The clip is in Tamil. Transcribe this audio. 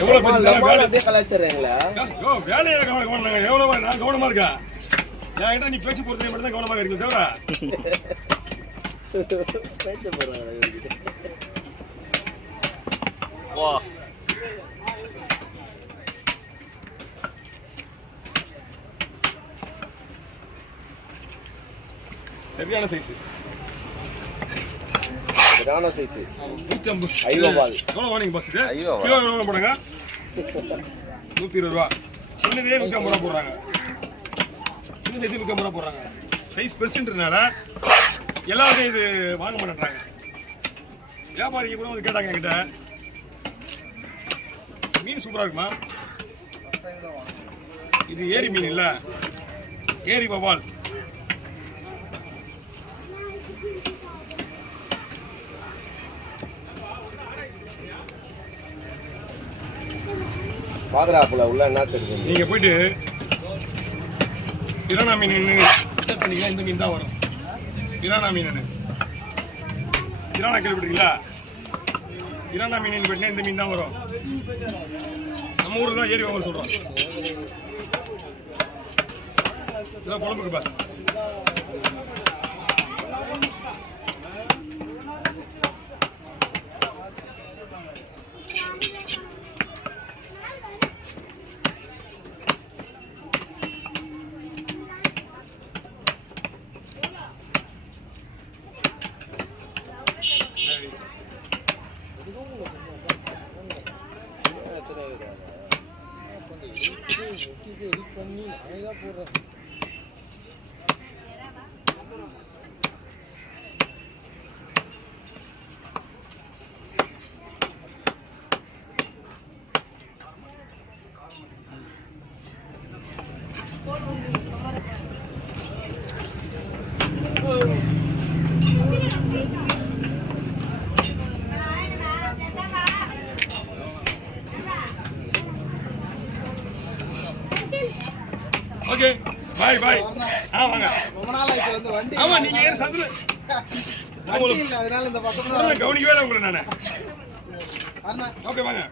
அப்படியே கலாச்சாரங்களா வேலையை கவனம் எவ்வளவு நான் கவனமா இருக்கேன் என்கிட்ட நீ பேச்சு பொறுத்த மட்டும் தான் கவனமாக இருக்கு தவிர பேச போறாங்க வா சரியான சைஸ் சரியான சைஸ் 150 ஐயோவால் எவ்வளவு வாங்க பஸ் கிலோ எவ்வளவு போடுங்க 120 ரூபாய் சின்னதே 150 ரூபாய் போடுறாங்க சின்னதே 150 ரூபாய் போடுறாங்க சைஸ் பெருசுன்றனால எல்லாரும் இது வாங்க மாட்டேன்றாங்க வியாபாரிங்க கூட வந்து கேட்டாங்க என்கிட்ட மீன் சூப்பரா இருக்குமா இது ஏரி மீன் இல்ல ஏரி வவ்வால் பாக்குறாப்புல உள்ள என்ன தெரியும் நீங்க போயிட்டு பிரானா மீன் செக் பண்ணீங்கன்னா இந்த மீன் தான் வரும் பிரானா மீன் பிரானா கேள்விப்பட்டீங்களா பிரானா மீன் போயிட்டீங்கன்னா இந்த மீன் தான் வரும் நம்ம ஊரில் தான் ஏரி வவ்வால் சொல்றோம் இதெல்லாம் குழம்புக்கு பாஸ் பண்ணி நானே தான் போடுறேன் ஓகே பாய் பாய் வாங்க ரொம்ப நாள் ஆயிடுச்சு வந்து வண்டி ஆமா நீங்க ஏன் சந்திர வண்டி இல்ல அதனால இந்த பக்கம் கவனிக்கவே இல்லை உங்களை நானு அண்ணா ஓகே வாங்க